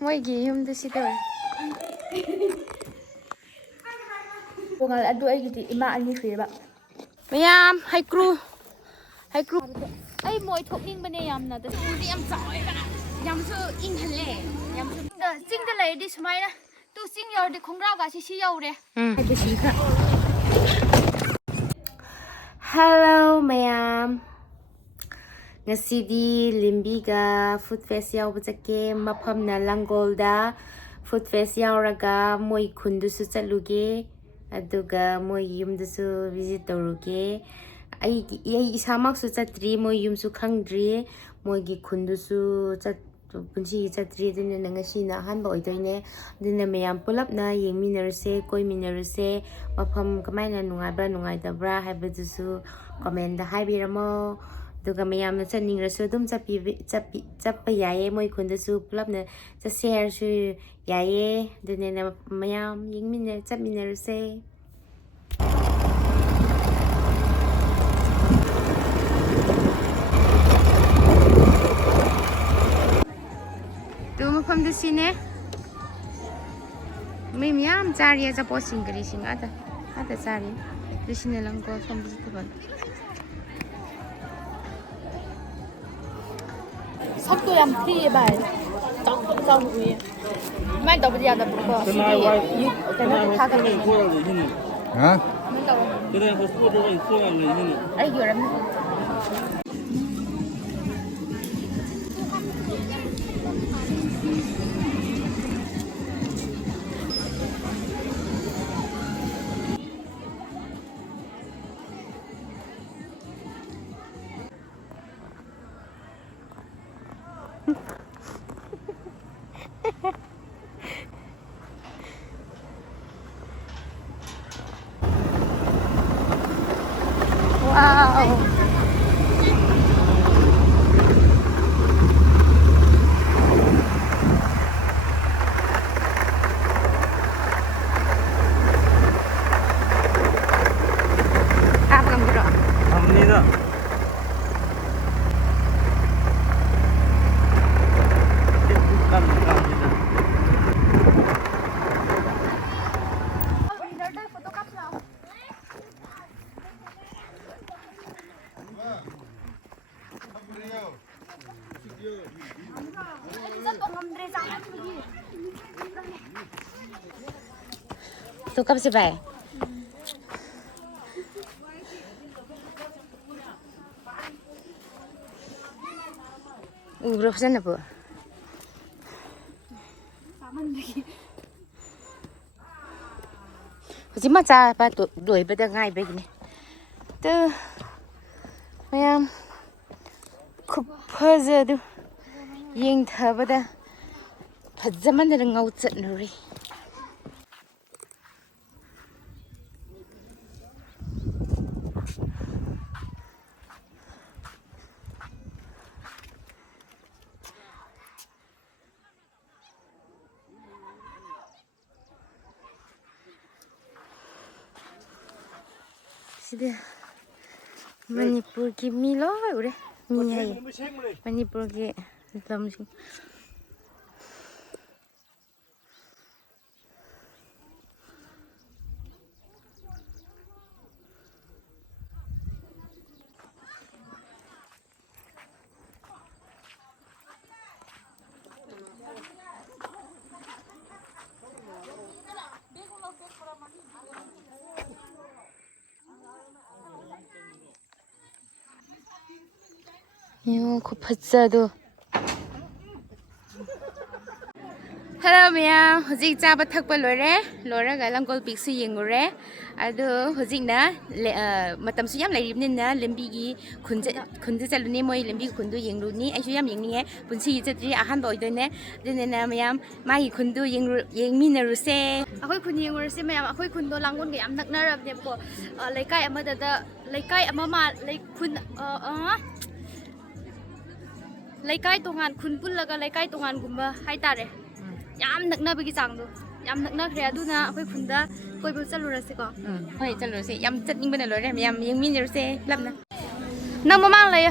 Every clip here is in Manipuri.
ꯃꯣꯏꯒꯤ ꯌꯨꯝꯗ ꯁꯤ ꯇꯧꯔꯦ ꯇꯣꯉꯥꯟ ꯑꯗꯨ ꯑꯩꯒꯤꯗꯤ ꯏꯃꯥ ꯑꯅꯤ ꯁꯨꯏꯕ ꯃꯌꯥꯝ ꯍꯩꯀ꯭ꯔꯨ ꯑꯩ ꯃꯣꯏ ꯊꯣꯛꯅꯤꯡꯕꯅꯦ ꯌꯥꯝꯅ ꯇꯨꯗꯤ ꯌꯥꯝ ꯆꯥꯎꯋꯦꯕ ꯌꯥꯝꯁꯨ ꯏꯪꯍꯜꯂꯦ ꯌꯥꯝꯁꯨ ꯆꯤꯡꯗ ꯂꯩꯔꯗꯤ ꯁꯨꯃꯥꯏꯅ ꯇꯨ ꯆꯤꯡ ꯌꯧꯔꯗꯤ ꯈꯣꯡꯒ꯭ꯔꯥꯎꯒꯁꯤ ꯁꯤ ꯌꯧꯔꯦ ꯍꯦꯜꯂꯣ ꯃꯌꯥꯝ ꯉꯁꯤꯗꯤ ꯂꯤꯝꯕꯤꯒ ꯐꯨꯗ ꯐꯦꯁ ꯌꯥꯎꯕ ꯆꯠꯀꯦ ꯃꯐꯝꯅ ꯂꯥꯡꯒꯣꯜꯗ ꯐꯨꯗ ꯐꯦꯁ ꯌꯥꯎꯔꯒ ꯃꯣꯏ ꯈꯨꯟꯗꯨꯁꯨ ꯆꯠꯂꯨꯒꯦ ꯑꯗꯨꯒ ꯃꯣꯏ ꯌꯨꯝꯗꯁꯨ ꯚꯤꯖꯤꯠ ꯇꯧꯔꯨꯒꯦ ꯑꯩ ꯏꯁꯥꯃꯛꯁꯨ ꯆꯠꯇ꯭ꯔꯤ ꯃꯣꯏ ꯌꯨꯝꯁꯨ ꯈꯪꯗ꯭ꯔꯤ ꯃꯣꯏꯒꯤ ꯈꯨꯟꯗꯨꯁꯨ ꯄꯨꯟꯁꯤꯒꯤ ꯆꯠꯇ꯭ꯔꯤ ꯑꯗꯨꯅ ꯉꯁꯤꯅ ꯑꯍꯥꯟꯕ ꯑꯣꯏꯗꯣꯏꯅꯦ ꯑꯗꯨꯅ ꯃꯌꯥꯝ ꯄꯨꯂꯞꯅ ꯌꯦꯡꯃꯤꯟꯅꯔꯁꯦ ꯀꯣꯏꯃꯤꯟꯅꯔꯁꯦ ꯃꯐꯝ ꯀꯃꯥꯏꯅ ꯅꯨꯡꯉꯥꯏꯕ꯭ꯔꯥ ꯅꯨꯡꯉꯥꯏꯇꯕ꯭ꯔꯥ ꯍꯥꯏꯕꯗꯨꯁꯨ ꯀꯣꯃꯦꯟꯗ ꯍꯥꯏꯕꯤꯔꯝꯃꯣ ꯑꯗꯨꯒ ꯃꯌꯥꯝꯅ ꯆꯠꯅꯤꯡꯔꯁꯨ ꯑꯗꯨꯝ ꯆꯠꯄ ꯌꯥꯏꯌꯦ ꯃꯣꯏ ꯈꯨꯟꯗꯁꯨ ꯄꯨꯂꯞꯅ ꯆꯠꯁꯦ ꯍꯥꯏꯔꯁꯨ ꯌꯥꯏꯌꯦ ꯑꯗꯨꯅ ꯃꯌꯥꯝ ꯆꯠꯃꯤꯟꯅꯔꯁꯦ ꯃꯐꯝꯗ ꯁꯤꯅꯦ ꯃꯤ ꯃꯌꯥꯝ ꯆꯥꯔꯤ ꯑꯆꯥꯄꯣꯠꯁꯤꯡ ꯀꯔꯤꯁꯤꯡ ꯑꯥꯗ ꯆꯥꯔꯤ ꯁꯤꯅ ꯂꯪꯀꯣ ꯁꯣꯝꯗ ꯆꯠꯇꯕ ꯁꯛꯇꯣ ꯌꯥꯝ ꯊꯤꯌꯦ ꯚꯥꯏ ꯆꯥꯎꯅ ꯎꯏꯌꯦ ꯑꯗꯨꯃꯥꯏꯅ ꯇꯧꯕꯗꯤ ꯌꯥꯗꯕꯀꯣ ꯀꯩꯅꯣꯗꯤ ꯊꯥꯒꯠꯂꯤꯅꯦ ꯑꯩꯒꯤ ꯑꯣꯏꯔꯝꯅꯤ Wow. Apa kamu bro? Ini dah. Bukan ini. Tuh kap sih bay. Bro sana bu. Hujim maca apa tuh doi beda ngai begini. Tuh, mayam kupaza tuh, yang thaba zaman dah ngau cat nuri. Sida Manipur ki milo ure mi hai Manipur ki lamsing Yo, kupazado. Hello, ma'am. Hujik chaba thakpa lore ga langkol piksu yengure. Ado hujik na matam su yam lairibni na lembi gi khunja chaluni moi lembi khundu yengruni. Aishu yam yengni punsi chatri ahan boidone. Dinena ma'am mai khundu yengminaruse. Akoi khun yenguruse ma'am. Akoi khundo langon ga yam naknarabne ko. Laikai amada da laikai amama laik khun Laikai tongan khun pullaga laikai tongan gumba haitare yam naknabagi changdo yam nakna khre aduna akoi khunda koibo chalurase ko hoi chalurase yam chatningbana lore yam yengminirse labna nang mamang lay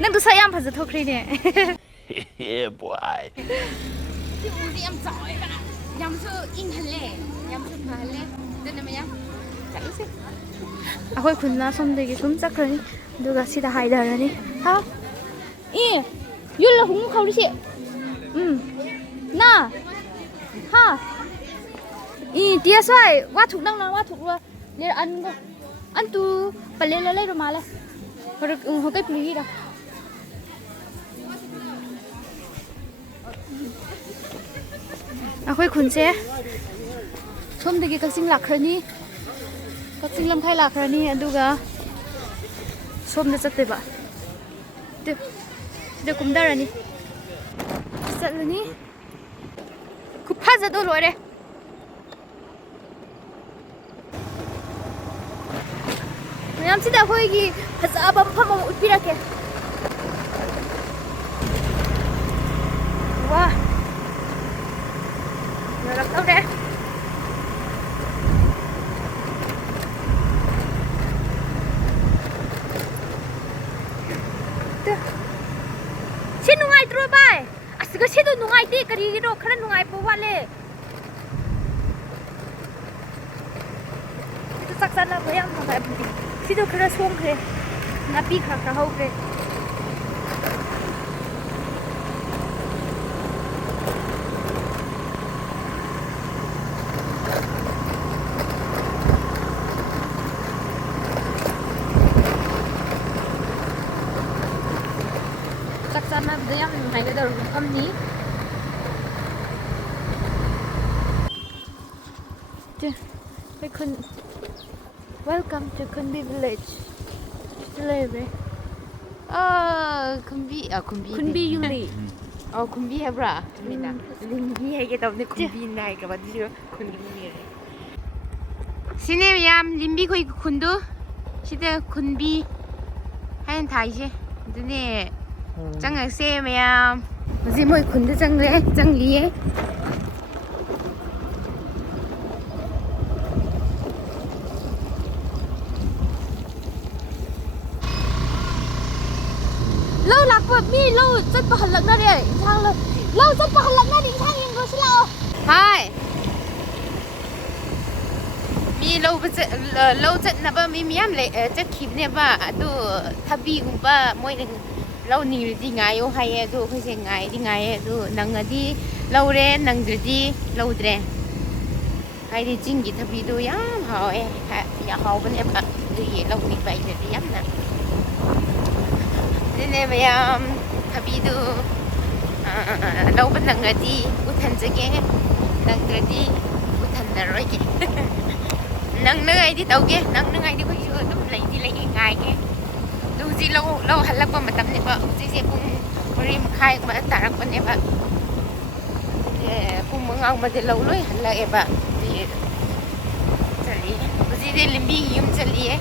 ꯅꯪꯗꯣ ꯁꯥ ꯌꯥꯝ ꯐꯖ ꯊꯣꯛꯈ꯭ꯔꯦꯅꯦ Yeah, boy. ꯁꯤ ꯎꯗꯤ ꯌꯥꯝ ꯆꯥꯎꯋꯦꯕ ꯌꯥꯝꯁꯨ ꯏꯪꯍꯜꯂꯦ ꯌꯥꯝꯁꯨ ꯐꯍꯜꯂꯦ ꯑꯗꯨꯅ ꯃꯌꯥꯝ ꯆꯠꯂꯨꯁꯦ ꯑꯩꯈꯣꯏ ꯈꯨꯟꯅ ꯁꯣꯝꯗꯒꯤ ꯁꯨꯝ ꯆꯠꯈ꯭ꯔꯅꯤ ꯑꯗꯨꯒ ꯁꯤꯗ ꯍꯥꯏꯊꯔꯅꯤ ꯍꯥ ꯌꯨꯜꯂ ꯍꯨꯡꯉꯨ ꯈꯧꯔꯤꯁꯤ ꯅꯥ ꯍꯥ ꯇꯤꯌꯥ ꯁ꯭ꯋꯥꯏ ꯋꯥꯊꯨꯛ ꯅꯪꯅ ꯋꯥꯊꯨꯛ ꯑꯟꯒꯣ ꯑꯟꯇꯨ ꯄꯜꯂꯦꯜꯂ ꯂꯩꯔꯣ ꯃꯥꯜꯂꯦ ꯍꯣꯀꯩ ꯄꯨꯂꯤꯒꯤꯔ ꯑꯩꯈꯣꯏ ꯈꯨꯟꯁꯦ ꯁꯣꯝꯗꯒꯤ ꯀꯛꯆꯤꯡ ꯂꯥꯛꯈ꯭ꯔꯅꯤ ꯀꯛꯆꯤꯡ ꯂꯝꯈꯥꯏ ꯂꯥꯛꯈ꯭ꯔꯅꯤ ꯑꯗꯨꯒ ꯁꯣꯝꯗ ꯆꯠꯇꯣꯏꯕ ꯁꯤꯗ ꯀꯨꯝꯊꯔꯅꯤ ꯆꯠꯂꯅꯤ ꯈꯨꯐꯖꯗꯣ ꯂꯣꯏꯔꯦ ꯃꯌꯥꯝꯁꯤꯗ ꯑꯩꯈꯣꯏꯒꯤ ꯐꯖꯕ ꯃꯐꯝ ꯑꯃ ꯎꯠꯄꯤꯔꯛꯀꯦ ꯋꯥ ꯌꯧꯔꯛꯇꯧꯔꯦ ꯁꯤ ꯅꯨꯡꯉꯥꯏꯇ꯭ꯔꯣ ꯚꯥꯏ ꯑꯁꯤꯒ ꯁꯤꯗꯣ ꯅꯨꯡꯉꯥꯏꯇꯦ ꯀꯔꯤꯒꯤꯅꯣ ꯈꯔ ꯅꯨꯡꯉꯥꯏꯕ ꯋꯥꯠꯂꯦ ꯁꯤꯗ ꯆꯥꯛ ꯆꯥꯅꯕ ꯌꯥꯝ ꯅꯨꯡꯉꯥꯏꯕꯅꯤ ꯁꯤꯗꯣ ꯈꯔ ꯁꯣꯡꯈ꯭ꯔꯦ ꯅꯥꯄꯤ ꯈꯔ ꯍꯧꯈ꯭ꯔꯦ ꯆꯥꯛ ꯆꯥꯅꯕꯗ ꯌꯥꯝ ꯅꯨꯡꯉꯥꯏꯒꯗꯧꯕ ꯃꯐꯝꯅꯤ ꯑꯩꯈꯣꯏ ꯈꯨꯟ ꯋꯦꯜꯀꯝ ꯇꯨ ꯈꯨꯟꯕꯤ ꯚꯤꯂꯦꯖ ꯁꯤꯗ ꯂꯩꯔꯦ ꯈꯨꯟꯕꯤ ꯌꯨꯝꯂꯤ ꯈꯨꯟꯕꯤ ꯍꯥꯏꯕ꯭ꯔꯥ ꯆꯨꯝꯃꯤꯅ ꯂꯤꯡꯕꯤ ꯍꯥꯏꯒꯦ ꯇꯧꯕꯅꯦ ꯈꯨꯟꯕꯤꯅ ꯍꯥꯏꯒꯕ ꯑꯗꯨꯁꯨ ꯈꯨꯟꯕꯤꯅꯦ ꯁꯤꯅꯦ ꯃꯌꯥꯝ ꯂꯤꯡꯕꯤꯈꯣꯏ ꯈꯨꯟꯗꯨ ꯁꯤꯗ ꯈꯨꯟꯕꯤ ꯍꯥꯏꯅ ꯊꯥꯏꯁꯦ ꯑꯗꯨꯅꯦ ꯆꯪꯉꯛꯁꯦ ꯃꯌꯥꯝ ꯍꯧꯖꯤꯛ ꯃꯣꯏ ꯈꯨꯟꯗ ꯆꯪꯂꯤꯌꯦ ꯂꯧ ꯂꯥꯛꯄ ꯃꯤ ꯂꯧ ꯆꯠꯄ ꯍꯜꯂꯛꯅꯔꯦ ꯏꯟꯁꯥꯡ ꯂꯧ ꯆꯠꯄ ꯍꯜꯂꯛꯅꯔꯦ ꯏꯟꯁꯥꯡ ꯌꯦꯡꯈ꯭ꯔꯁꯤ ꯂꯥꯛꯑꯣ ꯍꯥꯏ ꯃꯤ ꯂꯧ ꯆꯠꯅꯕ ꯃꯤ ꯃꯌꯥꯝ ꯆꯠꯈꯤꯕꯅꯦꯕ ꯑꯗꯨ ꯊꯕꯤꯒꯨꯝꯕ ꯃꯣꯏꯅ ꯂꯧꯅꯤꯡꯉꯗꯤ ꯉꯥꯏꯌꯣ ꯍꯥꯏꯌꯦ ꯑꯗꯨ ꯑꯩꯈꯣꯏꯁꯦ ꯉꯥꯏꯌꯦ ꯑꯗꯨ ꯅꯪꯉꯗꯤ ꯂꯧꯔꯦ ꯅꯪꯗ꯭ꯔꯗꯤ ꯂꯧꯗ꯭ꯔꯦ ꯍꯥꯏꯗꯤ ꯆꯤꯡꯒꯤ ꯊꯕꯤꯗꯨ ꯌꯥꯝ ꯍꯥꯎꯋꯦ ꯌꯥꯝ ꯍꯥꯎꯕꯅꯦꯕ ꯑꯗꯨꯒꯤ ꯂꯧꯅꯤꯡꯕ ꯑꯩꯅꯗꯤ ꯌꯥꯝꯅ ꯑꯗꯨꯅꯦ ꯃꯌꯥꯝ ꯊꯕꯤꯗꯨ ꯂꯧꯕ ꯅꯪꯉꯗꯤ ꯎꯊꯟꯖꯒꯦ ꯅꯪꯗ꯭ꯔꯗꯤ ꯎꯊꯟꯅꯔꯣꯏꯒꯦ ꯅꯪꯅꯉꯥꯏꯗꯤ ꯇꯧꯒꯦ ꯅꯪꯅꯉꯥꯏꯗꯤ ꯑꯩꯈꯣꯏꯁꯨ ꯑꯗꯨꯝ ꯂꯩꯒꯦ ꯉꯥꯏꯒꯦ ꯑꯗꯨ ꯍꯧꯖꯤꯛ ꯂꯧ ꯍꯜꯂꯛꯄ ꯃꯇꯝꯅꯦꯕ ꯍꯧꯖꯤꯛꯁꯦ ꯄꯨꯡ 4:30 ꯇꯥꯔꯛꯄꯅꯦꯕ ꯄꯨꯡ 5 ꯂꯧ ꯂꯣꯏ ꯍꯜꯂꯛꯑꯦꯕ ꯆꯠꯂꯤꯌꯦ ꯍꯧꯖꯤꯛꯇꯤ ꯂꯤꯡꯕꯤꯒꯤ ꯌꯨꯝ ꯆꯠꯂꯤꯌꯦ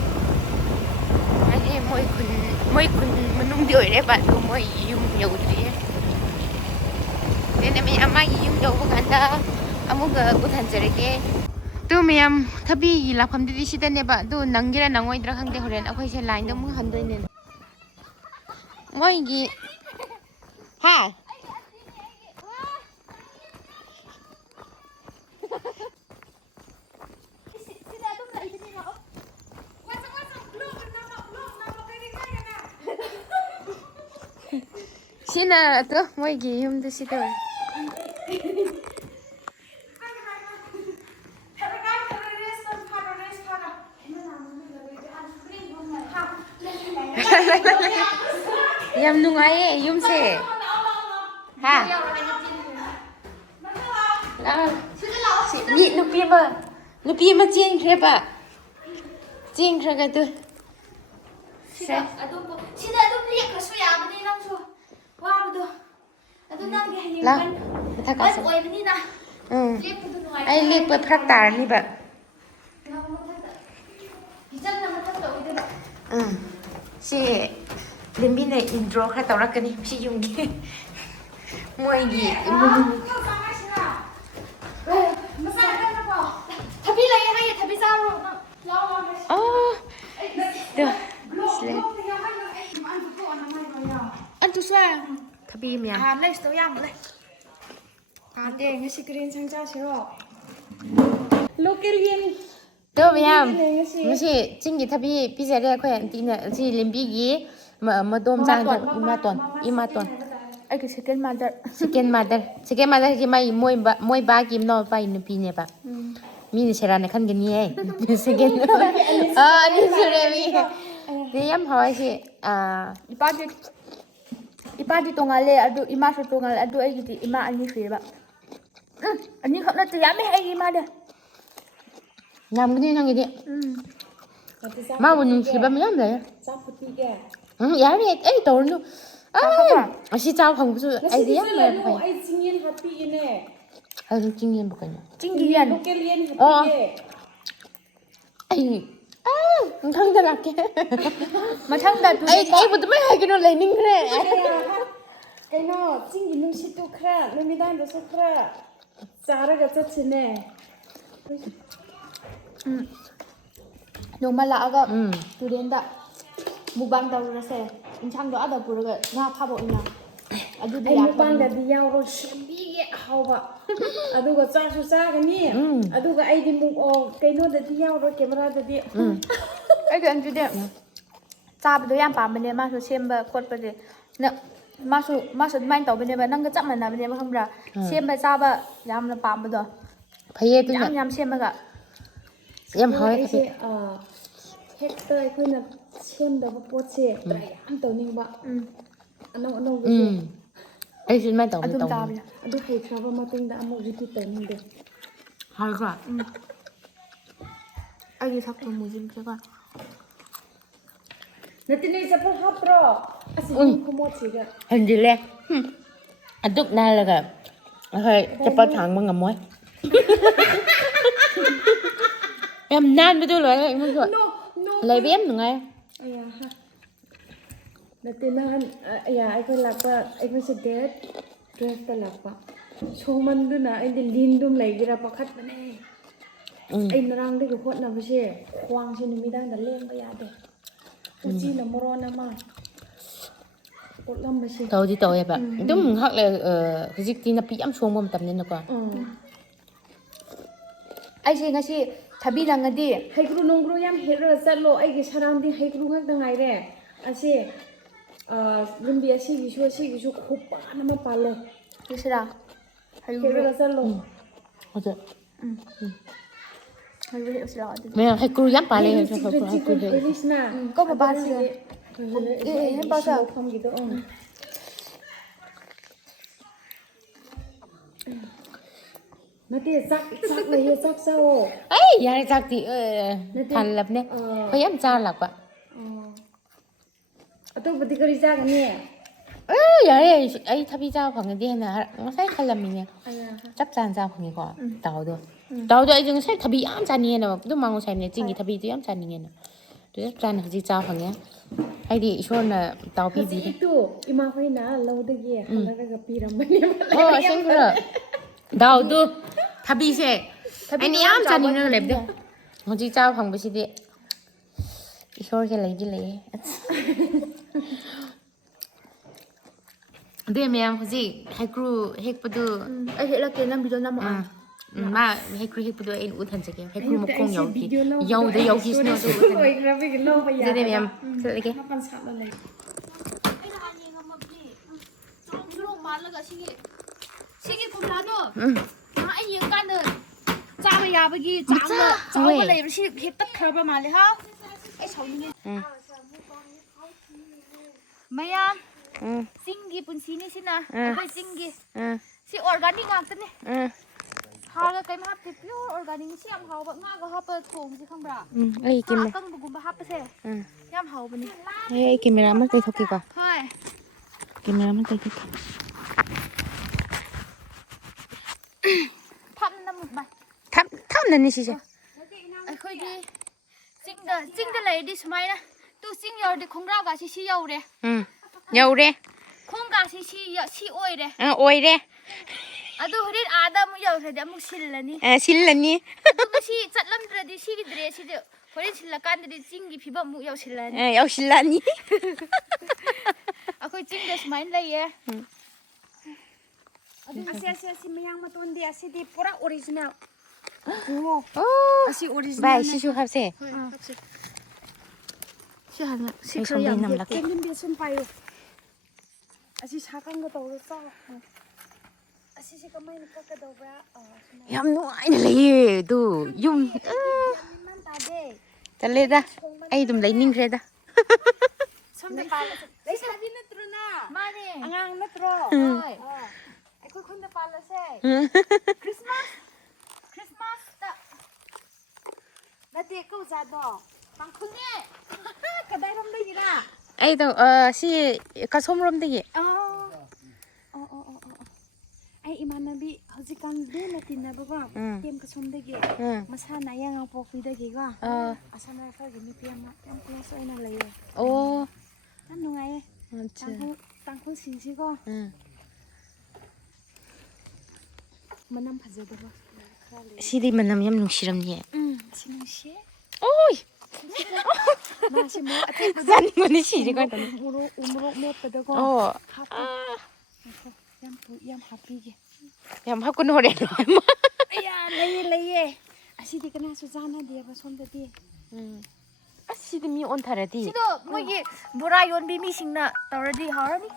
ꯍꯥꯏꯗꯤ ꯃꯣꯏ ꯈꯨꯟ ꯃꯅꯨꯡꯗꯤ ꯑꯣꯏꯔꯦꯕ ꯑꯗꯨ ꯃꯣꯏ ꯌꯨꯝ ꯌꯧꯗ꯭ꯔꯤꯌꯦ ꯑꯗꯨꯅ ꯃꯌꯥꯝ ꯃꯥꯒꯤ ꯌꯨꯝ ꯌꯧꯕ ꯀꯥꯟꯗ ꯑꯃꯨꯛꯀ ꯎꯠꯍꯟꯖꯔꯒꯦ ꯑꯗꯨ ꯃꯌꯥꯝ ꯊꯕꯤꯒꯤ ꯂꯥꯛꯐꯝꯗꯨꯗꯤ ꯁꯤꯗꯅꯦꯕ ꯑꯗꯨ ꯅꯪꯒꯦꯔꯥ ꯅꯪꯉꯣꯏꯗ꯭ꯔꯥ ꯈꯪꯗꯦ ꯍꯣꯔꯦꯟ ꯑꯩꯈꯣꯏꯁꯦ ꯂꯥꯏꯟꯗ ꯑꯃꯨꯛ ꯍꯟꯗꯣꯏꯅꯦ ꯃꯣꯏꯒꯤ ꯍꯥ 시나 또 뭐이기 힘도 시도 ꯌꯥꯝ ꯅꯨꯡꯉꯥꯏꯌꯦ ꯌꯨꯝꯁꯦ ꯍꯥ ꯃꯤ ꯅꯨꯄꯤ ꯑꯃ ꯆꯦꯟꯈ꯭ꯔꯒ ꯇꯨ ꯁꯤꯗ ꯑꯗꯨꯝ ꯂꯦꯛꯈ꯭ꯔꯁꯨ ꯌꯥꯕꯅꯤ ꯅꯪꯁꯨ ꯋꯥꯕꯗꯣ ꯑꯗꯨ ꯅꯪꯒꯤ ꯍꯌꯦꯡ ꯕꯟ ꯑꯣꯏꯕꯅꯤꯅ ꯂꯦꯛꯄꯗꯣ ꯅꯨꯡꯉꯥꯏꯇꯦ ꯑꯩ ꯂꯦꯛꯄ ꯐꯔꯛ ꯇꯥꯔꯅꯤꯕ ꯀꯤꯆꯟꯅ ꯃꯊꯛꯇ ꯑꯣꯏꯗꯣꯏꯕ ꯁꯤ ꯂꯦꯝꯕꯤꯅ ꯏꯟꯇ꯭ꯔꯣ ꯈꯔ ꯇꯧꯔꯛꯀꯅꯤ ꯁꯤ ꯌꯨꯝꯒꯤ ꯃꯣꯏꯒꯤ ꯏꯃꯨꯡ ꯊꯕꯤ ꯂꯩꯌꯦ ꯍꯥꯏꯌꯦ ꯊꯕꯤ ꯆꯥꯔꯣ ꯅꯪ ꯑꯣ tu xoa. Thabi mya. Lấy số yam lấy. Để nghe sĩ green sang cha xíu. Local yen. Đâu mya. M시 징기 thabi pizza khoi antina si limbi mà đom giang thật ima tuần Ai cái second mother cái mai môi ba kim nó phải nó pi nè ba mi sẽ ra này khăn cái nhé second đi sửa mi thì em hỏi chị ipa di tongale adu ima su tongale adu ai di ima ani free ba ani khapna tu yame ai ima de làm cái gì năng cái gì mà buồn chỉ ba mươi lăm đấy giá này ấy tàu nó chỉ trao không có ai đi mà ai chingin happy nè ai chingin bukan chingin local yen happy ai thằng ta lạc mà thằng ta ai bữa mấy hai cái nó lấy ninh thế cái nó chingin nung si tu kra nung dan do so kra chara ga chat chine nung mala ga student da mukbang tawrase insang do ada puraga nga phabo ina adu di mukbang da di yaoro shimbi ge hawa adu ga cha su cha ga ni adu ga ai di muk o kaino da di yaoro camera da di ai ga anju de cha ba do yam pa bane ma su semba khot ba de na ma su main taw bane ba nang ga chap man na bane ma khambra semba cha ba yam na pa ba do phai tu yam semba ga em hỏi cái hector khơi là xem đầu bột xe tại ăn tàu ninh bạ ăn đâu cái gì ai xin mai tàu ăn tôm tàu ăn tôm hay sao mà tinh đã mua gì thì tàu ninh được hỏi cả ai đi thắc tôm mua gì chứ con nãy tin này sẽ hấp rồi anh sẽ không mua gì cả hình gì lẹ anh đúc na là cả hơi cho bao thằng bằng ngầm muối em nan với tôi rồi em muốn rồi lấy bém được ngay nãy tin là ai phải làm pa ai phải sẽ dress ta làm pa xong mình đó na anh đi lin đun lấy cái ra pa khát bên này anh đang đi cái quán nào vậy khoang trên mình đang đặt lên bây giờ đấy uchi là moro na mà cột lâm vậy tàu thì tàu vậy bạn đúng hoặc là cái gì thì nó bị ấm xuống một tầm nên nó còn ai sih ngasi thabi langadi haikru nongru yam hero sallo ai ge surrounding haikru ngak dangai re ase lumbi ase gi su khopa nama pale kisra hero sallo oke hero sallo mẹ hay cứ dám bà lên cho có một ba gì em bao giờ không gitu Nanti sak lagi sak sao? Giờ này chắc thì thành lập nè, phải dám cha lập ạ. Atau berarti kerja kan ni? Giờ này ấy thà bây giờ phòng cái gì nè, nó sẽ thành lập mình nè, chấp chăn ra phòng cái quoi, tàu đôi chúng sẽ thà bây ám chăn nè, tôi mang xem nè, chính cái thà bây tôi ám chăn nè, tôi chấp chăn cái gì cha phòng cái, hay đi schon là tàu pi gì? Itu, imam phải na lâu được gì? Kalau cái pi ram ni. Xem rồi. Đầu tu, thabi se, anh em cha ni nó đẹp đấy, một chiếc trao phòng bữa chị đi, rồi cái lấy, đây mẹ em cái gì, hay kêu Ai hiện là cái năm video năm à? mà hay kêu anh út thành cái, hay kêu một con dầu thì nó đây mẹ em, cái cái. Sige kung lano. Ay yung kanon. Sama yabagi chama. Sama lay si hitak khaba mali ha. Ay sauni. Mayan. Singi punsi ni sina. Ay singi. Si organic ngak tani. Haga kay mahap pure organic si am hawa nga ga hapa thong si khambra. Ay kim. Kang bugum hapa se. Yam hawa bani. Ay camera mất tay thọc kì qua. Hai. Camera mất tay thọc. Thăm là gì chứ? Ai khơi đi, chính đó lấy đi xem na, tu chính giờ đi không ra cả xí dầu đấy. Dầu đấy. Không cả xí oi đấy. Oi đấy. Tu hồi đấy ada mu dầu rồi đấy mu xịn là ni. Xịn là ni. Tu cái xí chặt lắm rồi đi xí cái đấy xí đấy. Hồi đấy xịn là can đấy chính cái phi bầm mu dầu xịn là ni. Dầu xịn là ni. ꯑꯩꯈꯣꯏ ꯆꯤꯡꯗ ꯁꯨꯃꯥꯏꯅ ꯂꯩꯌꯦ ꯑꯁꯤ ꯃꯌꯥꯡ ꯃꯇꯣꯟꯗꯤ ꯑꯁꯤꯗꯤ ꯄꯨꯔꯥ ꯑꯣꯔꯤꯖꯤꯅꯦꯜ ꯑꯁꯤ ꯑꯣꯔꯤꯖꯤꯅꯦꯜ ꯚꯥꯏ ꯁꯤꯁꯨ ꯍꯥꯞꯁꯦ ꯁꯤ ꯍꯥꯟꯅ ꯁꯤ ꯑꯩ ꯈꯔ ꯁꯣꯝꯗꯩ ꯌꯥꯝ ꯅꯝꯂꯛꯀꯦ ꯆꯦꯡꯒꯤꯟꯕꯤ ꯁꯨꯝ ꯄꯥꯏꯌꯨ ꯑꯁꯤ ꯁꯥꯀꯪꯒ ꯇꯧꯔ ꯆꯥꯎ ꯑꯁꯤꯁꯦ ꯀꯃꯥꯏꯅ ꯀꯛꯀꯗꯧꯕ꯭ꯔꯥ ꯌꯥꯝ ꯅꯨꯡꯉꯥꯏꯅ ꯂꯩꯌꯦ ꯑꯗꯨ ꯌꯨꯝ ꯃꯦꯟ ꯇꯥꯗꯦ ꯆꯠꯂꯦꯗ ꯑꯩ ꯑꯗꯨꯝ ꯂꯩꯅꯤꯡꯈ꯭ꯔꯦꯗ ꯁꯣꯝꯗ ꯄꯥꯜꯂꯁꯦ ꯂꯩꯁꯥꯕꯤ ꯅꯠꯇ꯭ꯔꯣ ꯅꯪ ꯃꯥꯅꯦ ꯑꯉꯥꯡ ꯅꯠꯇ꯭ꯔꯣ ꯍꯣꯏ ꯑꯩꯈꯣꯏ ꯈꯨꯟꯗ ꯄꯥꯜꯂꯁꯦ ꯈ꯭ꯔꯤꯁꯃꯥꯁꯇ ꯅꯠꯇꯦ ꯀꯧꯖꯥꯗꯣ ꯇꯥꯡꯈꯨꯜꯅꯦ ꯀꯗꯥꯏꯔꯣꯝꯗꯒꯤꯔ ꯑꯩꯗꯣ ꯁꯤ ꯀꯁꯣꯝꯔꯣꯝꯗꯒꯤ ꯑꯩ ꯏꯃꯥꯟꯅꯕꯤ ꯍꯧꯖꯤꯛꯀꯥꯟ ꯂꯨꯅ ꯇꯤꯟꯅꯕꯀꯣ ꯇꯦꯝꯀ ꯁꯣꯝꯗꯒꯤ ꯃꯁꯥꯅ ꯌꯥꯉꯥꯄꯣꯛꯄꯤꯗꯒꯤꯀꯣ ꯑꯁꯥꯝ ꯔꯥꯏꯐꯜꯒꯤ ꯅꯨꯄꯤ ꯑꯃ ꯌꯥꯝ ꯀ꯭ꯂꯣꯁ ꯑꯣꯏꯅ ꯂꯩꯌꯦ ꯑꯣ ꯌꯥꯝ ꯅꯨꯡꯉꯥꯏꯌꯦ ꯇꯥꯡꯈꯨꯜꯁꯤꯡꯁꯤꯀꯣ ꯃꯅꯝ ꯐꯖꯗꯕ ꯈꯔ ꯂꯩ ꯁꯤꯗꯤ ꯃꯅꯝ ꯌꯥꯝ ꯅꯨꯡꯁꯤꯔꯝꯅꯤꯌꯦ ꯁꯤ ꯅꯨꯡꯁꯤꯌꯦ ꯑꯣꯏ ꯃꯥꯁꯤ ꯃꯣꯔꯣꯛ ꯑꯇꯦꯛꯄꯗꯣ ꯆꯥꯅꯤꯡꯕꯅꯤ ꯁꯤꯔꯦ ꯀꯥꯏꯗꯅꯤ ꯎꯃꯣꯔꯣꯛ ꯃꯦꯠꯄꯗꯀꯣ ꯑꯣ ꯍꯥꯞꯄꯨ ꯌꯥꯝ ꯍꯥꯞꯄꯤꯒꯦ ꯌꯥꯝ ꯍꯥꯞꯀꯅꯨ ꯍꯣꯔꯦꯟ ꯑꯌꯥ ꯂꯩꯌꯦ ꯑꯁꯤꯗꯤ ꯀꯅꯥꯁꯨ ꯆꯥꯟꯅꯗꯦꯕ ꯁꯣꯝꯗꯗꯤ ꯑꯁ ꯁꯤꯗꯤ ꯃꯤ ꯑꯣꯟꯊꯔꯗꯤ ꯁꯤꯗꯣ ꯃꯣꯏꯒꯤ ꯕꯣꯔꯥ ꯌꯣꯟꯕꯤ ꯃꯤꯁꯤꯡꯅ ꯇꯧꯔꯗꯤ ꯍꯥꯎꯔꯅꯤ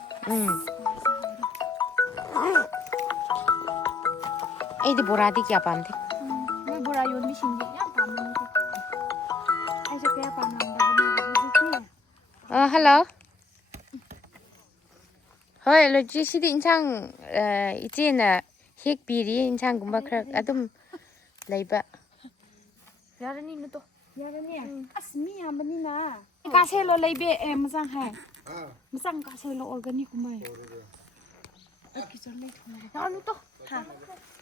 ꯑꯩꯗꯤ ꯕꯣꯔꯥꯗꯤ ꯀꯌꯥ ꯄꯥꯝꯗꯦ ꯃꯣꯏ ꯕꯣꯔꯥ ꯌꯣꯟꯕꯤꯁꯤꯡꯗꯤ ꯌꯥꯝ ꯄꯥꯝꯃꯦ ꯑꯩꯁꯨ ꯀꯌꯥ ꯄꯥꯝꯂꯝꯗꯕꯅꯦꯕ ꯍꯧꯖꯤꯛꯇꯤ ꯍꯜꯂꯣ ꯍꯣꯏ ꯂꯣꯏꯗ꯭ꯔꯤ ꯁꯤꯗꯤ ꯏꯟꯁꯥꯡ ꯏꯆꯦꯅ ꯍꯦꯛꯄꯤꯔꯤ ꯏꯟꯁꯥꯡꯒꯨꯝꯕ ꯈꯔ ꯑꯗꯨꯝ ꯂꯩꯕ ꯌꯥꯔꯅꯤ ꯅꯠꯇꯣ ꯌꯥꯔꯅꯤ ꯑꯁ ꯃꯤ ꯌꯥꯝꯕꯅꯤꯅ ꯀꯥꯁꯦꯂꯣ ꯂꯩꯕꯦ ꯃꯆꯥꯡ ꯍꯥꯏ ꯃꯆꯥꯡ ꯀꯥꯁꯦꯂꯣ ꯑꯣꯔꯒꯥꯅꯤꯛ ꯀꯨꯝꯕꯩ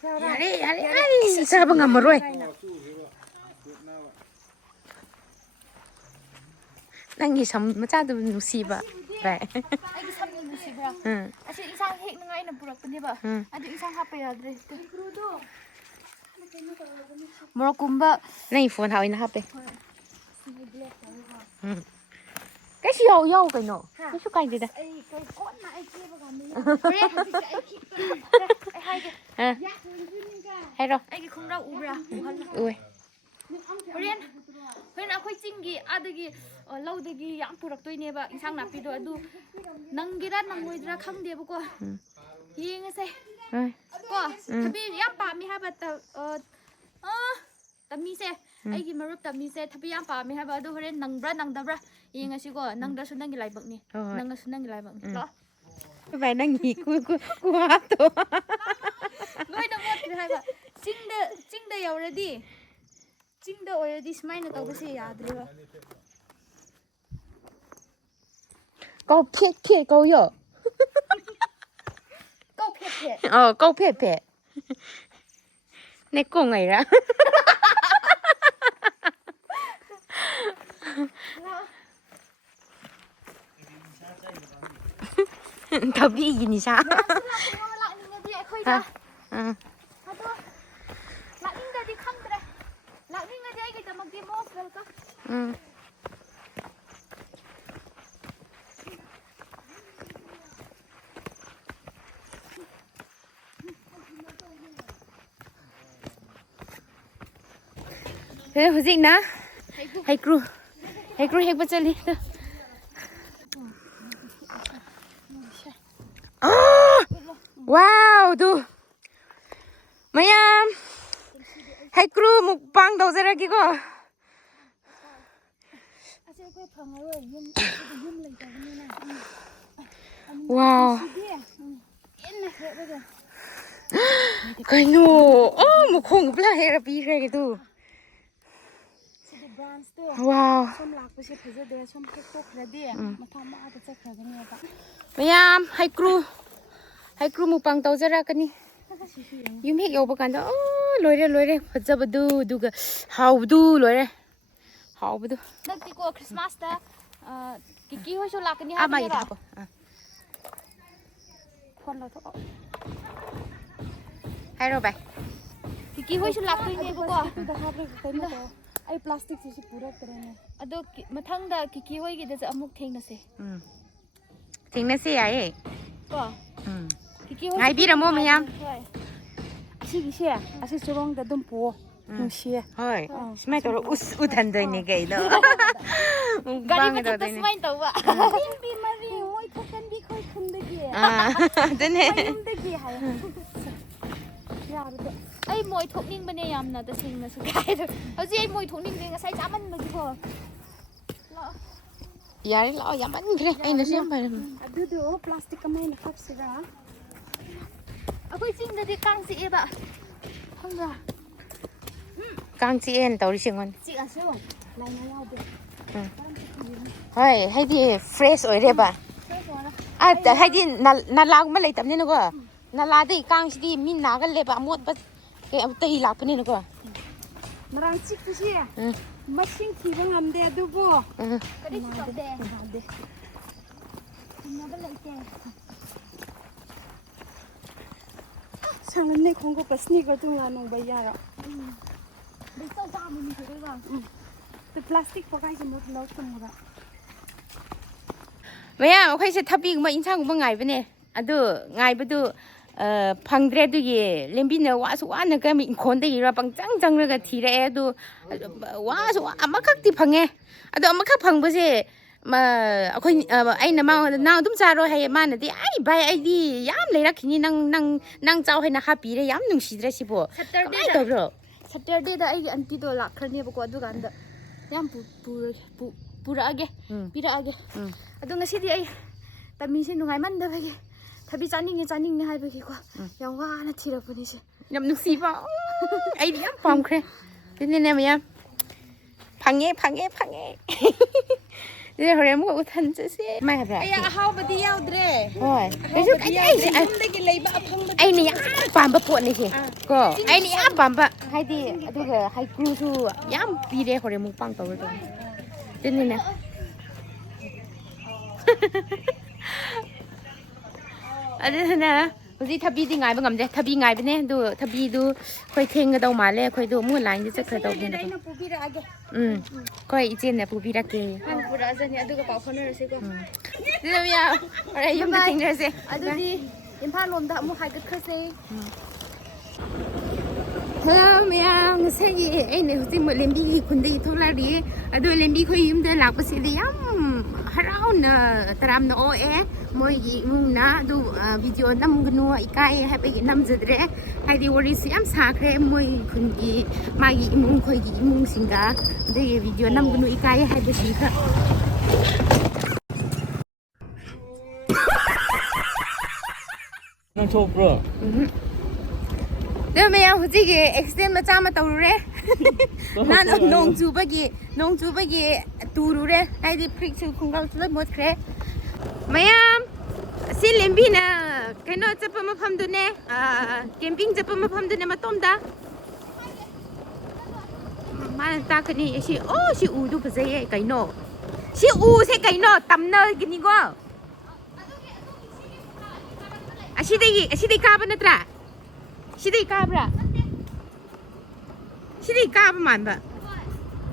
ꯌꯥꯔꯦ ꯑꯩ ꯆꯥꯕ ꯉꯝꯃꯔꯣꯏ ꯅꯪꯒꯤ ꯁꯝ ꯃꯆꯥꯗꯨ ꯅꯨꯡꯁꯤꯕ ꯚꯥꯏ ꯑꯩꯒꯤ ꯁꯝꯅ ꯅꯨꯡꯁꯤꯕ꯭ꯔꯥ ꯑꯁꯤ ꯏꯟꯁꯥꯡ ꯍꯦꯛꯅꯉꯥꯏ ꯑꯩꯅ ꯄꯨꯔꯛꯄꯅꯦꯕ ꯑꯗꯨ ꯏꯟꯁꯥꯡ ꯍꯥꯞꯄ ꯌꯥꯗ꯭ꯔꯦ ꯃꯣꯔꯣꯛꯀꯨꯝꯕ ꯅꯪꯒꯤ ꯐꯣꯟ ꯑꯣꯏꯅ ꯍꯥꯞꯄꯦ ꯀꯩꯁꯨ ꯌꯥꯎ ꯀꯩꯅꯣ ꯀꯩꯁꯨ ꯀꯥꯏꯗꯦꯗ ꯑꯩ ꯀꯣꯟꯅ ꯑꯩ ꯀꯦꯕ ꯀꯥꯟꯗ ꯑꯩ ꯍꯥꯏꯒꯦ ꯍꯥꯏꯔꯣ ꯑꯩꯒꯤ ꯈꯣꯡꯒ꯭ꯔꯥꯎ ꯎꯕ꯭ꯔꯥ ꯎꯋꯦ ꯍꯣꯔꯦꯟ ꯑꯩꯈꯣꯏ ꯆꯤꯡꯒꯤ ꯑꯥꯗꯒꯤ ꯂꯧꯗꯒꯤ ꯌꯥꯝ ꯄꯨꯔꯛꯇꯣꯏꯅꯦꯕ ꯏꯟꯁꯥꯡ ꯅꯥꯄꯤꯗꯣ ꯑꯗꯨ ꯅꯪꯒꯦꯔꯥ ꯅꯪꯉꯣꯏꯗ꯭ꯔꯥ ꯈꯪꯗꯦꯕꯀꯣ ꯌꯦꯡꯉꯁꯦ ꯀꯣ ꯊꯕꯤ ꯌꯥꯝ ꯄꯥꯝꯃꯤ ꯍꯥꯏꯕ ꯇꯝꯃꯤꯁꯦ ꯑꯩꯒꯤ ꯃꯔꯨꯞ ꯇꯝꯃꯤꯁꯦ ꯊꯕꯤ ꯌꯥꯝ ꯄꯥꯝꯃꯤ ꯍꯥꯏꯕ ꯑꯗꯨ ꯍꯣꯔꯦꯟ ꯅꯪꯕ꯭ꯔꯥ ꯅꯪꯗꯕ꯭ꯔꯥ ꯌꯦꯡꯉꯁꯤꯀꯣ ꯅꯪꯗ꯭ꯔꯁꯨ ꯅꯪꯒꯤ ꯂꯥꯏꯕꯛꯅꯤ ꯅꯪꯉꯁꯨ ꯅꯪꯒꯤ ꯂꯥꯏꯕꯛꯅꯤ ꯂꯥꯛꯑꯣ ꯚꯥꯏ ꯅꯪꯒꯤ ꯈꯨꯍꯥꯞꯇꯣ ꯂꯣꯏꯅ ꯃꯣꯠꯈ꯭ꯔꯦ ꯍꯥꯏꯕ ꯆꯤꯡꯗ ꯌꯧꯔꯗꯤ ꯆꯤꯡꯗ ꯑꯣꯏꯔꯗꯤ ꯁꯨꯃꯥꯏꯅ ꯇꯧꯕꯁꯦ ꯌꯥꯗ꯭ꯔꯦꯕ ꯀꯧ ꯐꯦꯠ ꯀꯧꯌꯣ ꯀꯧ ꯐꯦꯠ ꯐꯦꯠ ꯀꯧ ꯐꯦꯠ ꯅꯦꯀꯣꯡꯉꯩꯔꯥ ꯊꯕꯤꯒꯤ ꯅꯤꯁꯥ ꯂꯥꯛꯅꯤꯡꯉꯗꯤ ꯑꯩꯈꯣꯏꯗ ꯑꯗꯣ ꯂꯥꯛꯅꯤꯡꯗꯗꯤ ꯈꯪꯗ꯭ꯔꯦ ꯂꯥꯛꯅꯤꯡꯉꯗꯤ ꯑꯩꯒꯤꯗꯃꯛꯇꯤ ꯃꯣꯁ ꯋꯦꯜꯀꯝ ꯍꯧꯖꯤꯛꯅ ꯍꯩꯀ꯭ꯔꯨ ꯍꯦꯛꯄ ꯆꯠꯂꯤ ꯋꯥꯎ ꯑꯗꯨ ꯃꯌꯥꯝ ꯍꯩꯀ꯭ꯔꯨ ꯃꯨꯛꯄꯥꯡ ꯇꯧꯖꯔꯒꯦꯀꯣ ꯑꯁꯤ ꯑꯩꯈꯣꯏ ꯐꯪꯉꯔꯣꯏ ꯌꯨꯝ ꯂꯩꯇꯕꯅꯤꯅ ꯋꯥꯎ ꯍꯦꯟꯅ ꯍꯦꯛꯂꯒ ꯀꯩꯅꯣ ꯃꯈꯣꯡ ꯄꯨꯂꯥ ꯍꯦꯛꯔ ꯄꯤꯈ꯭ꯔꯦ ꯑꯗꯨ ꯁꯤꯗꯤ ꯕ꯭ꯔꯥꯟꯁꯇꯣ ꯋꯥꯎ ꯁꯣꯝ ꯂꯥꯛꯄꯁꯦ ꯐꯖꯗꯦ ꯁꯣꯝ ꯍꯦꯛꯇꯣꯛꯈ꯭ꯔꯗꯤ ꯃꯊꯪ ꯃꯥꯗ ꯆꯠꯈ꯭ꯔꯒꯅꯦꯕ ꯃꯌꯥꯝ ꯍꯩꯀ꯭ꯔꯨ ꯃꯨꯛꯄꯥꯡ ꯇꯧꯖꯔꯛꯀꯅꯤ ꯌꯨꯝ ꯍꯦꯛ ꯌꯧꯕ ꯀꯥꯟꯗ ꯂꯣꯏꯔꯦ ꯐꯖꯕꯗꯨ ꯑꯗꯨꯒ ꯍꯥꯎꯕꯗꯨ ꯂꯣꯏꯔꯦ ꯍꯥꯎꯕꯗꯨ ꯅꯠꯇꯦꯀꯣ ꯈ꯭ꯔꯤꯁꯃꯥꯁꯇ ꯀꯤꯀꯤ ꯍꯣꯏꯁꯨ ꯂꯥꯛꯀꯅꯤ ꯃꯥꯒꯤꯗ ꯍꯥꯏꯕꯅꯦꯕ ꯍꯥꯞꯄꯣ ꯐꯣꯟ ꯂꯧꯊꯣꯛꯑꯣ ꯍꯥꯏꯔꯣ ꯚꯥꯏ ꯀꯤꯀꯤ ꯍꯣꯏꯁꯨ ꯂꯥꯛꯇꯣꯏꯅꯦꯕꯀꯣ ꯑꯩ ꯄ꯭ꯂꯥꯁꯇꯤꯛꯁꯤꯁꯨ ꯄꯨꯔꯛꯇ꯭ꯔꯦꯅꯦ ꯑꯗꯣ ꯃꯊꯪꯗ ꯀꯤꯀꯤ ꯍꯣꯏꯒꯤꯗꯁꯨ ꯑꯃꯨꯛ ꯊꯦꯡꯅꯁꯦ ꯊꯦꯡꯅꯁꯦ ꯌꯥꯏꯌꯦ ꯀꯣ ꯉꯥꯏꯕꯤꯔꯝꯃꯣ ꯃꯌꯥꯝ ꯑꯁꯤꯒꯤꯁꯦ ꯑꯁꯤ ꯆꯨꯔꯣꯡꯗ ꯑꯗꯨꯝ ꯄꯨꯑꯣ ꯅꯨꯡꯁꯤꯌꯦ ꯍꯣꯏ ꯁꯨꯃꯥꯏꯅ ꯇꯧꯔ ꯎꯊꯟꯗꯣꯏꯅꯦ ꯀꯩꯗꯣ ꯒꯥꯔꯤ ꯃꯊꯛꯇ ꯁꯨꯃꯥꯏꯅ ꯇꯧꯕ ꯂꯦꯝꯕꯤ ꯃꯔꯤ ꯃꯣꯏ ꯊꯣꯛꯀꯟꯕꯤ ꯈꯣꯏ ꯈꯨꯟꯗꯒꯤ ꯑꯗꯨꯅꯦ ꯃꯌꯨꯝꯗꯒꯤ ꯍꯥꯏ ꯌꯥꯔꯗꯤ ꯑꯩ ꯃꯣꯏ ꯊꯣꯛꯅꯤꯡꯕꯅꯦ ꯌꯥꯝꯅ ꯇꯁꯦꯡꯅꯁꯨ ꯀꯥꯏꯗ ꯍꯧꯖꯤꯛ ꯑꯩ ꯃꯣꯏ ꯊꯣꯛꯅꯤꯡꯗꯦ ꯉꯁꯥꯏ ꯆꯥꯃꯟꯕꯒꯤꯀꯣ ꯌꯥꯔꯦ ꯂꯥꯛꯑꯣ ꯌꯥꯝꯃꯟꯈ꯭ꯔꯦ ꯑꯩꯅꯁꯨ ꯌꯥꯝ ꯐꯔꯦ ꯑꯗꯨꯗꯣ ꯄ꯭ꯂꯥꯁꯇꯤꯛ ꯑꯃ ꯍꯥꯞꯁꯤꯔꯥ ꯑꯩꯈꯣꯏ ꯆꯤꯡꯗꯗꯤ ꯀꯥꯡ ꯆꯤꯛꯑꯦꯕ ꯈꯪꯕ꯭ꯔꯥ ꯀꯥꯡ ꯆꯤꯛꯑꯦꯅ ꯇꯧꯔꯤꯁꯤ ꯌꯦꯡꯉꯣ ꯆꯤꯛꯑꯁꯨ ꯂꯥꯏꯅꯥ ꯌꯥꯎꯗꯦ ꯍꯣꯏ ꯍꯥꯏꯗꯤ ꯐ꯭ꯔꯦꯁ ꯑꯣꯏꯔꯦꯕ ꯍꯥꯏꯗꯤ ꯅꯂꯥꯒꯨꯝꯕ ꯂꯩꯇꯕꯅꯤꯅꯀꯣ ꯅꯂꯥꯗꯩ ꯀꯥꯡꯁꯤꯗꯤ ꯃꯤ ꯅꯥꯒꯜꯂꯦꯕ ꯑꯃꯣꯠꯄ ꯀꯩ ꯑꯃꯇꯒꯤ ꯂꯥꯛꯄꯅꯤꯅꯀꯣ ꯃꯔꯥꯡ ꯆꯤꯛꯄꯁꯤ ꯃꯁꯤꯡ ꯊꯤꯕ ꯉꯝꯗꯦ ꯑꯗꯨꯕꯨ ꯀꯔꯤꯁꯨ ꯇꯧꯗꯦ ꯊꯤꯅꯕ ꯂꯩꯇꯦ 상은내 공고 버스니가 동안 온 거야라. 또 밤은 그래가. 또 플라스틱 포가이지 못 넣었습니다. ꯃꯌꯥꯝ ꯑꯩꯈꯣꯏꯁꯦ ꯊꯕꯤꯒꯨꯝꯕ ꯏꯟꯁꯥꯡꯒꯨꯝꯕ ꯉꯥꯏꯕꯅꯦ ꯑꯗꯨ ꯉꯥꯏꯕꯗꯨ ꯐꯪꯗ꯭ꯔꯦ ꯑꯗꯨꯒꯤ ꯂꯦꯝꯕꯤꯅ ꯋꯥꯁꯨ ꯋꯥꯅ ꯀꯔꯝ ꯏꯪꯈꯣꯜꯗꯒꯤꯔ ꯄꯪꯆꯪ ꯆꯪꯔꯒ ꯊꯤꯔꯛꯑꯦ ꯑꯗꯨ ꯋꯥꯁꯨ ꯑꯃꯈꯛꯇꯤ ꯐꯪꯉꯦ ꯑꯗꯣ ꯑꯃꯈꯛ ꯐꯪꯕꯁꯦ ꯑꯩꯈꯣꯏ ꯑꯩꯅ ꯃꯉꯣꯟꯗ ꯅꯪ ꯑꯗꯨꯝ ꯆꯥꯔꯣ ꯍꯥꯏꯌꯦ ꯃꯥꯅꯗꯤ ꯑꯩ ꯚꯥꯏ ꯑꯩꯗꯤ ꯌꯥꯝ ꯂꯩꯔꯛꯈꯤꯅꯤ ꯅꯪ ꯆꯥꯎ ꯍꯥꯏꯅ ꯍꯥꯞꯄꯤꯔꯦ ꯌꯥꯝ ꯅꯨꯡꯁꯤꯗ꯭ꯔꯦ ꯁꯤꯕꯣ ꯀꯃꯥꯏꯅ ꯇꯧꯕ꯭ꯔꯣ ꯁꯇꯔꯗꯦꯗ ꯑꯩꯒꯤ ꯑꯟꯇꯤꯗꯣ ꯂꯥꯛꯈ꯭ꯔꯅꯦꯕꯀꯣ ꯑꯗꯨꯀꯥꯟꯗ ꯌꯥꯝ ꯄꯨꯔꯛꯑꯒꯦ ꯄꯤꯔꯛꯑꯒꯦ ꯑꯗꯣ ꯉꯁꯤꯗꯤ ꯑꯩ ꯇꯝꯃꯤꯁꯦ ꯅꯨꯡꯉꯥꯏꯃꯟꯗꯕꯒꯤ ꯊꯕꯤ ꯆꯥꯅꯤꯡꯉꯦ ꯍꯥꯏꯕꯒꯤꯀꯣ ꯌꯥꯝ ꯋꯥꯅ ꯊꯤꯔꯛꯄꯅꯦ ꯁꯦ ꯌꯥꯝ ꯅꯨꯡꯁꯤꯕ ꯑꯩꯗꯤ ꯌꯥꯝ ꯄꯥꯝꯈ꯭ꯔꯦ ꯑꯗꯨꯅꯤꯅꯦ ꯃꯌꯥꯝ ꯐꯪꯉꯦ ꯑꯗꯨꯗꯤ ꯍꯣꯔꯦꯟ ꯑꯃꯨꯛ ꯎꯊꯟ ꯆꯠꯁꯦ ꯀꯃꯥꯏ ꯍꯥꯏꯕ꯭ꯔꯥ ꯑꯩ ꯑꯍꯥꯎꯕꯗꯤ ꯌꯥꯎꯗ꯭ꯔꯦ ꯍꯣꯏ ꯀꯩꯁꯨ ꯌꯨꯝꯗꯒꯤ ꯂꯩꯕ ꯑꯐꯪꯕ ꯑꯩꯅ ꯌꯥꯝ ꯄꯥꯝꯕ ꯄꯣꯠꯅꯤ ꯁꯤ ꯀꯣ ꯑꯩꯅ ꯌꯥꯝ ꯄꯥꯝꯕ ꯍꯥꯏꯗꯤ ꯑꯗꯨꯒ ꯍꯩꯀ꯭ꯔꯨꯁꯨ ꯌꯥꯝ ꯄꯤꯔꯦ ꯍꯣꯔꯦꯟ ꯑꯃꯨꯛ ꯄꯥꯡ ꯇꯧꯔꯗꯧ ꯑꯗꯨꯅꯤꯅꯦ ꯑꯗꯨꯅ ꯍꯧꯖꯤꯛ ꯊꯕꯤꯗꯤ ꯉꯥꯏꯕ ꯉꯝꯗꯦ ꯊꯕꯤ ꯉꯥꯏꯕꯅꯦ ꯑꯗꯨ ꯊꯕꯤꯗꯨ ꯑꯩꯈꯣꯏ ꯊꯦꯡꯒꯗꯧ ꯃꯥꯜꯂꯦ ꯑꯩꯈꯣꯏꯗꯣ ꯑꯃꯨꯛ ꯂꯥꯏꯟꯗ ꯆꯠꯈ꯭ꯔꯗꯧꯕꯅꯤꯅ ꯑꯩꯅ ꯄꯨꯕꯤꯔꯛꯑꯒꯦ ꯑꯩꯈꯣꯏ ꯏꯆꯦꯅ ꯄꯨꯕꯤꯔꯛꯀꯦ ꯄꯨꯔꯛꯑꯖꯅꯤ ꯑꯗꯨꯒ ꯄꯥꯎ ꯐꯥꯎꯅꯔꯁꯤꯀꯣ ꯑꯗꯨ ꯍꯣꯔꯦꯟ ꯌꯨꯝꯗ ꯊꯦꯡꯅꯔꯁꯦ ꯑꯗꯨꯗꯤ ꯏꯝꯐꯥꯜ ꯂꯣꯝꯗ ꯑꯃꯨꯛ ꯍꯥꯏꯒꯠꯈ꯭ꯔꯁꯦ ꯍꯜꯂꯣ ꯃꯌꯥꯝ ꯉꯁꯥꯏꯒꯤ ꯑꯩꯅ ꯍꯧꯖꯤꯛ ꯂꯦꯝꯕꯤꯒꯤ ꯈꯨꯟꯗꯒꯤ ꯊꯣꯛꯂꯛꯔꯤꯌꯦ ꯑꯗꯣ ꯂꯦꯝꯕꯤ ꯈꯣꯏ ꯌꯨꯝꯗ ꯂꯥꯛꯄꯁꯤꯗꯤ ꯌꯥꯝ ꯍꯔꯥꯎꯅ ꯇꯔꯥꯝꯅ ꯑꯣꯛꯑꯦ ꯃꯣꯏꯒꯤ ꯏꯃꯨꯡꯅ ꯑꯗꯨ ꯚꯤꯗꯤꯑꯣ ꯅꯝꯒꯅꯨ ꯏꯀꯥꯏ ꯍꯥꯏꯕꯒꯤ ꯅꯝꯖꯗ꯭ꯔꯦ ꯍꯥꯏꯗꯤ ꯋꯥꯔꯤꯁꯨ ꯌꯥꯝ ꯁꯥꯈ꯭ꯔꯦ ꯃꯣꯏ ꯈꯨꯟꯒꯤ ꯃꯥꯒꯤ ꯏꯃꯨꯡ ꯈꯣꯏꯒꯤ ꯏꯃꯨꯡꯁꯤꯡꯒ ꯑꯗꯒꯤ ꯚꯤꯗꯤꯑꯣ ꯅꯝꯒꯅꯨ ꯏꯀꯥꯏ ꯍꯥꯏꯕꯁꯤ ꯈꯔ ꯅꯪ ꯊꯣꯛꯄ꯭ꯔꯣ? ꯑꯗꯨ ꯃꯌꯥꯝ ꯍꯧꯖꯤꯛꯀꯤ ꯑꯦꯛꯁꯤꯗꯦꯟ ꯃꯆꯥ ꯑꯃ ꯇꯧꯔꯨꯔꯦ ꯅꯣꯡ ꯆꯨꯕꯒꯤ ꯇꯨꯔꯨꯔꯦ ꯍꯥꯏꯗꯤ ꯐ꯭ꯔꯤꯛꯁꯨ ꯈꯣꯡꯒ꯭ꯔꯥꯎꯁꯨ ꯂꯣꯏ ꯃꯣꯠꯈ꯭ꯔꯦ ꯃꯌꯥꯝ ꯑꯁꯤ ꯂꯦꯝꯕꯤꯅ ꯀꯩꯅꯣ ꯆꯠꯄ ꯃꯐꯝꯗꯨꯅꯦ ꯀꯦꯝꯄꯤꯡ ꯆꯠꯄ ꯃꯐꯝꯗꯨꯅꯦ ꯃꯇꯣꯝꯗ ꯃꯥꯅ ꯇꯥꯛꯀꯅꯤ ꯁꯤ ꯎꯗꯨ ꯐꯖꯩꯌꯦ ꯀꯩꯅꯣ ꯁꯤ ꯎꯁꯦ ꯀꯩꯅꯣ ꯇꯝꯅꯒꯅꯤꯀꯣ ꯑꯁꯤꯗꯩ ꯀꯥꯕ ꯅꯠꯇ꯭ꯔꯥ 시대이 까브라 시대이 까브 만바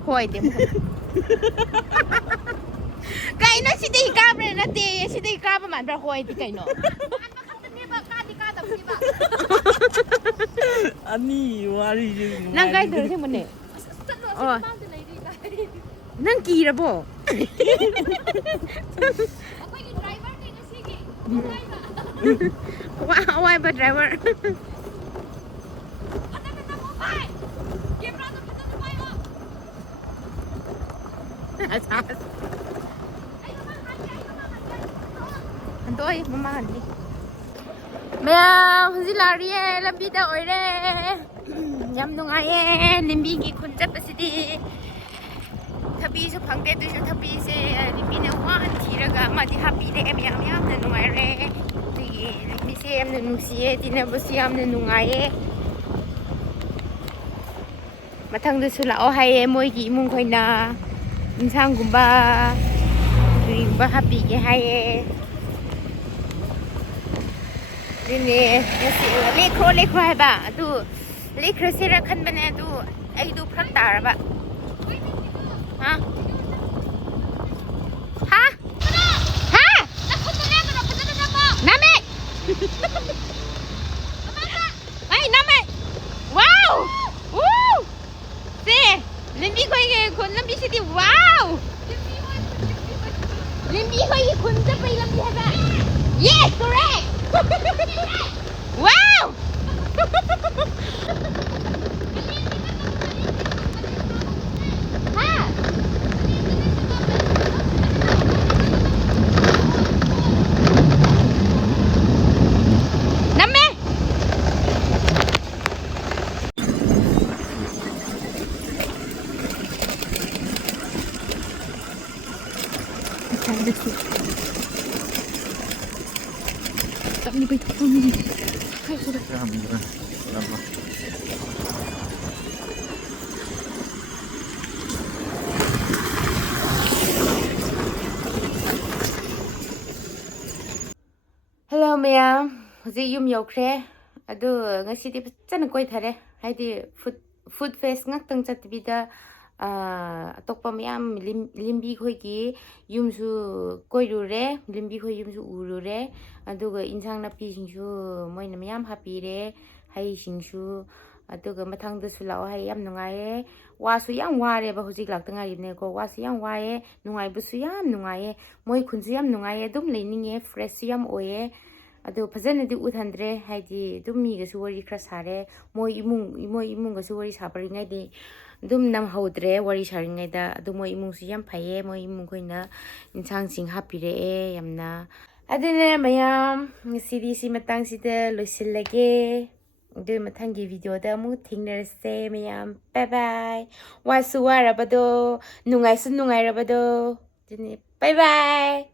호이 데 까이노 시대이 까브라 나때 시대이 까브 만바 호이 데 까이노 아니 와리지 난 까이 들으신 분네 난 끼라보 와이 바 드라이버 Tôi mama hành đi. Mẹ hꯧꯖꯤꯛ ꯂꯥꯛꯔꯤꯌꯦ ꯂꯝꯕꯤꯗ ꯑꯣꯏꯔꯦ ꯌꯥꯝ ꯅꯨꯡꯉꯥꯏꯌꯦ ꯂꯝꯕꯤꯒꯤ ꯈꯨꯟ ꯆꯠꯄꯁꯤꯗꯤ ꯊꯕꯤꯁꯨ ꯐꯪꯗꯦ ꯑꯗꯨꯁꯨ ꯊꯕꯤꯁꯦ ꯂꯝꯕꯤꯅ ꯋꯥꯅ ꯊꯤꯔꯒ ꯑꯃꯗꯤ ꯍꯥꯞꯄꯤꯔꯦ ꯌꯥꯝꯅ ꯅꯨꯡꯉꯥꯏꯔꯦ ꯑꯗꯒꯤ ꯂꯝꯕꯤꯁꯦ ꯌꯥꯝꯅ ꯅꯨꯡꯁꯤꯌꯦ ꯇꯤꯟꯅꯕꯁꯨ ꯌꯥꯝꯅ ꯅꯨꯡꯉꯥꯏꯌꯦ ꯃꯊꯪꯗꯁꯨ ꯂꯥꯛꯑꯣ ꯍꯥꯏꯌꯦ ꯃꯣꯏꯒꯤ ꯏꯃꯨꯡ ꯈꯣꯏꯅ ꯏꯟꯁꯥꯡꯒꯨꯝꯕ ꯀꯔꯤꯒꯨꯝꯕ ꯍꯥꯞꯄꯤꯒꯦ ꯍꯥꯏꯌꯦ ꯑꯗꯨꯅꯦ ꯂꯦꯛꯈ꯭ꯔꯣ ꯍꯥꯏꯕ ꯑꯗꯨ ꯂꯦꯛꯈ꯭ꯔꯁꯤꯔ ꯈꯟꯕꯅꯦ ꯑꯗꯨ ꯑꯩꯗꯨ ꯐꯔꯛ ꯇꯥꯔꯕ ꯍꯥ Ay, name! Wow! Woo! See! Limbi ko yung khun lambi city. Wow! Limbi ko yung khun sa pay lambi haba. Yes, correct! Wow! Ha? Name! Ni bai thok ni. Hello ma'am. Hꯧꯖꯤꯛ yum yaukhre. Adu ngasidi fajana koi thare. Haidi food fest ngaktang chatbida atokpa ma'am limbi khoi gi yumsu koirure, limbi khoi yumsu urure. Aduga insang napi singsu moina ma'am hapire. Hai singsu aduga mathangda su lao hai yam nungaye. Wasu yam ware ba hujik laktang aribne ko wasu yam waye nungai busu yam nungaye moi khunsu yam nungaye dum leininge fresh yam oye ado phajana di uthandre haidi dum mi ga su wari khra sare moi imung ga su wari sabari ngai di dum nam haudre wari sari ngai da ado moi imung su yam phaye moi imung koina insang sing hapire e yamna adene mayam ngasi si matang sida loisillage ꯗꯨ ꯃꯊꯪꯒꯤ ꯚꯤꯗꯤꯑꯣꯗ ꯑꯃꯨꯛ ꯊꯦꯡꯅꯔꯁꯦ ꯃꯌꯥꯝ ꯕꯥꯏ ꯕꯥꯏ ꯋꯥꯁꯨ ꯋꯥꯔꯕꯗꯣ ꯅꯨꯡꯉꯥꯏꯁꯨ ꯅꯨꯡꯉꯥꯏꯔꯕꯗꯣ ꯑꯗꯨꯅꯤ ꯕꯥꯏ ꯕꯥꯏ